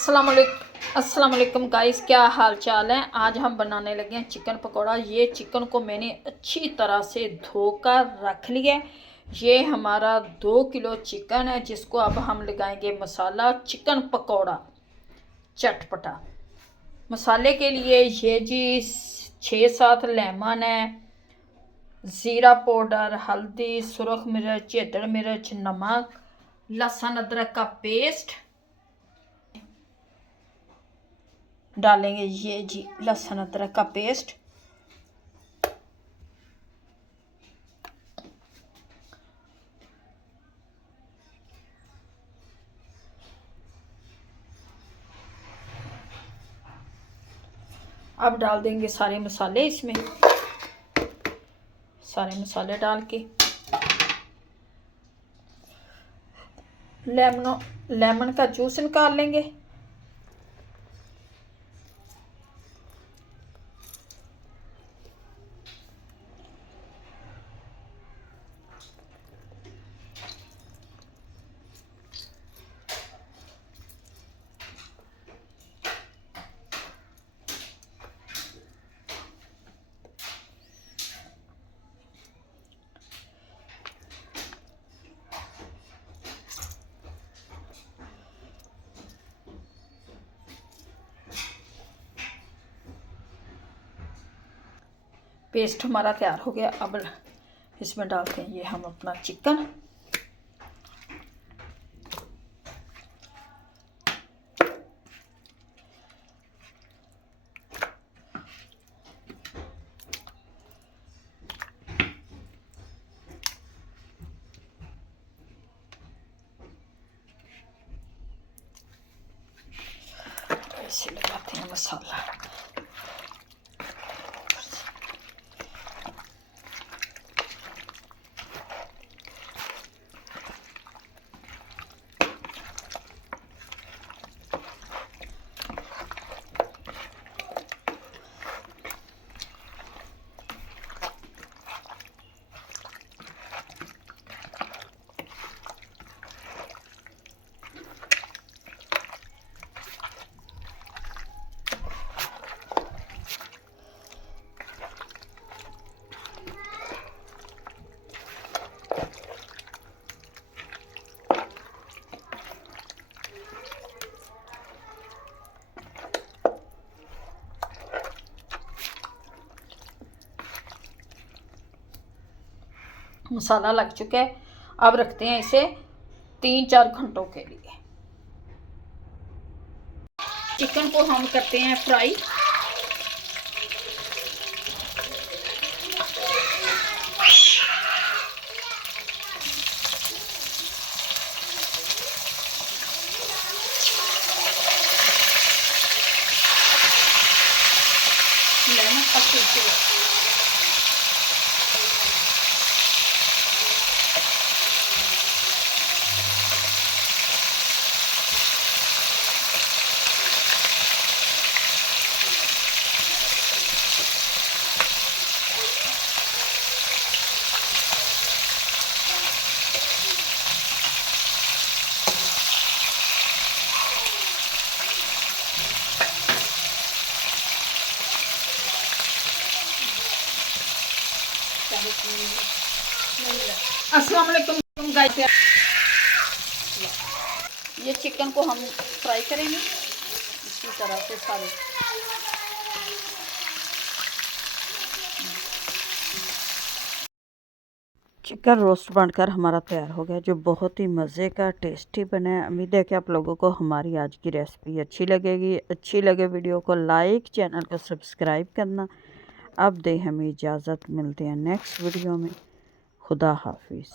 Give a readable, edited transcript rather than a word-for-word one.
अस्सलाम वालेकुम गाइस, क्या हाल चाल है। आज हम बनाने लगे हैं चिकन पकौड़ा। ये चिकन को मैंने अच्छी तरह से धोकर रख लिया है। ये हमारा 2 किलो चिकन है, जिसको अब हम लगाएंगे मसाला चिकन पकौड़ा चटपटा। मसाले के लिए ये जी 6-7 लेमन है, ज़ीरा पाउडर, हल्दी, सुरख मिर्च, चेदड़ मिर्च, नमक, लहसुन अदरक का पेस्ट डालेंगे। ये जी लहसुन अदरक का पेस्ट, अब डाल देंगे सारे मसाले इसमें। सारे मसाले डाल के लेमन का जूस निकाल लेंगे। पेस्ट हमारा तैयार हो गया। अब इसमें डालते हैं ये हम अपना चिकन। ऐसे लगाते हैं मसाला। मसाला लग चुका है। अब रखते हैं इसे 3-4 घंटों के लिए। चिकन को हम करते हैं फ्राई। लेमन का अस्सलाम वालेकुम गाइस, ये चिकन को हम फ्राई करेंगे इसी तरह से सारे। चिकन रोस्ट बनकर हमारा तैयार हो गया, जो बहुत ही मज़े का टेस्टी बना है। उम्मीद है कि आप लोगों को हमारी आज की रेसिपी अच्छी लगेगी। अच्छी लगे वीडियो को लाइक, चैनल को सब्सक्राइब करना। अब दे हमें इजाज़त, मिलते हैं नेक्स्ट वीडियो में। खुदा हाफिज़।